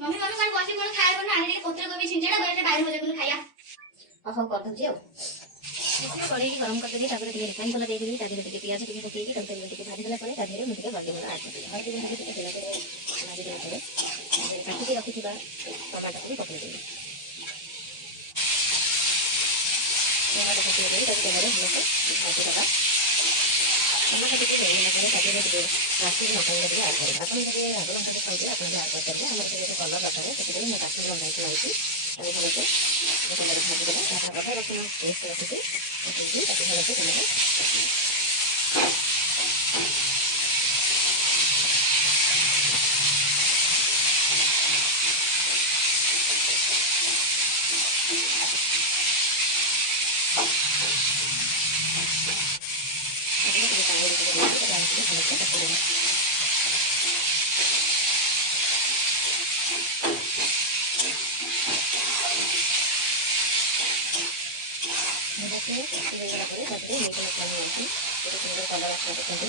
Mummy mummy कौन बसी मन खाए बना आने के पत्र को भी छिंचड़ा बैठे बाहर हो जाए खाया हो कर दउची देखिए कड़े की गरम कर देली तापर टिके रिफाइन तेल दे देली तापर टिके प्याज टिके पकेई की तब टिके भाजी देला परे तापर मैं टिके हल्दी गुंडा ऐड कर देली हल्दी गुंडा टिके तेल पे भाजी देला परे काटी के रखिथिबा टमाटर को पकेई देली टमाटर पकेई देली तापर तेल रे भलसे भाजी देला टमाटर टिके हेला परे तापर टिके काश्मीरी लଙ୍କା गुंडा टिके ऐड कर आपण जे राग लଙ୍କା खाउते आपण ऐड कर देबे हमर टिके कलर दरकार है मैं काश्मीरी लଙ୍କା टिके लाउची तापर भलसे तेल रे भाजी देला तापर अदा रसुण पेस्ट रखिथि पकेई तापर भलसे तेल कलर आसला देखते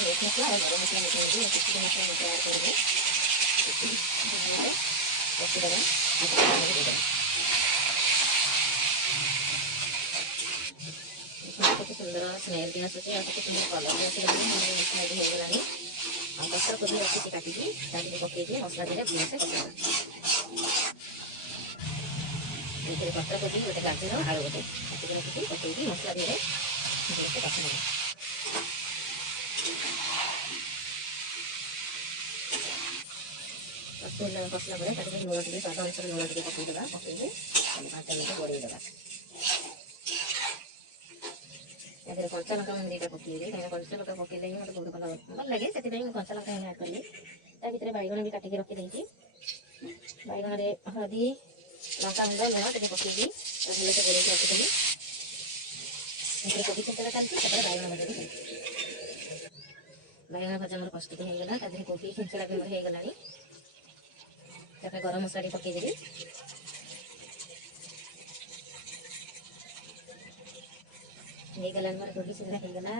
मीट मसला और गरम मसला मिसेंगे चिकन मसला मत ऐड करेंगे कसी देना केते सुंदर स्मेल भी आसुची और केते सुंदर कलर भी आसलानी हमर मसला भी हो गलानी आ कष्ट को भी रखी काटिकी ताकि पकई के मसला देले भलसे कसा एथे पत्र कोबी गोटे गाजर आलू गोटे काटिकी रखी पकई के मसला देले भलसे कसा कसला पड़े ताकि लुण टे स्वाद अनुसार लुण टे पकईदेगा पकईके 5 मिनट गोड़े देगा यादे कंचा लंका मैं दुटा पकईली कहीं कंचा लंका पकईले मत बहुत भल लगे से कंचा लंका ऐड करी ता भीतर बैगन भी काटिकी रखी देती बैगन रे हल्दी लंका गुंड लुण टे पकईली भलसे गोड़े रखीदेली कोबी छिंचड़ा चलती बैगन भजा भी बैगन भजा मोर प्रस्तुत हो गला तादे कोबी छिंचड़ा भी मोर हो गलानी तापर गरम मसला टी पकई देली हो गला मोर कोबी छिंचड़ा हो गला।